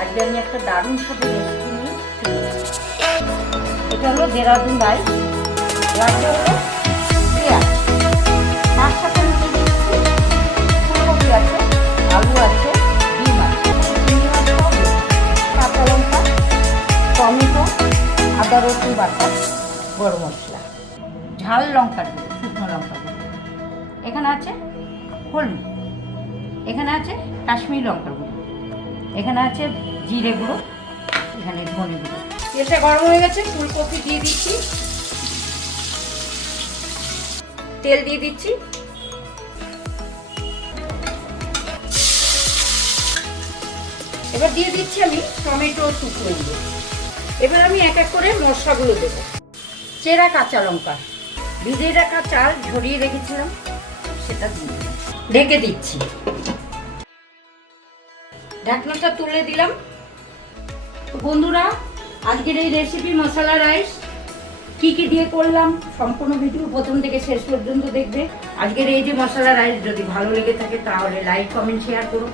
আজকে আমি একটা দারুণ স্বাদের রেসিপি নিয়ে এটা হলো দেরাদুন রাইস। লাগবে হলো পেঁয়াজ, তার সাথে আমি দিয়ে দিচ্ছি ফুলকপি আছে, আলু আছে, ডিম আছে, চিংড়ি মাছ হবে, কাঁচা লঙ্কা, টমেটো, আদা রসুন বাটা, গরম মশলা, ঝাল লঙ্কার গুঁড়ো, শুকনো লঙ্কার গুঁড়ো, এখানে আছে হলুদ, এখানে আছে কাশ্মীরি লঙ্কার গুঁড়ো, এখানে আছে জিরে গুঁড়ো, এখানে ধনে গুঁড়ো। তেলটা গরম হয়ে গেছে, ফুলকপি দিয়ে দিচ্ছি, তেল দিয়ে দিচ্ছি, এবার দিয়ে দিচ্ছি আমি টমেটো টুকরোগুলো। এবার আমি এক এক করে মশলাগুলো দেবো। চেরা কাঁচা লঙ্কা, ভিজিয়ে রাখা চাল ঝরিয়ে রেখেছিলাম সেটা দিয়ে ঢেকে দিচ্ছি। ঢাকনাটা তুলে দিলাম। তো বন্ধুরা, আজকের এই রেসিপি মশলা রাইস কি কি দিয়ে করলাম সম্পূর্ণ ভিডিও প্রথম থেকে শেষ পর্যন্ত দেখবে। আজকের এই যে মশলা রাইস যদি ভালো লেগে থাকে তাহলে লাইক কমেন্ট শেয়ার করো।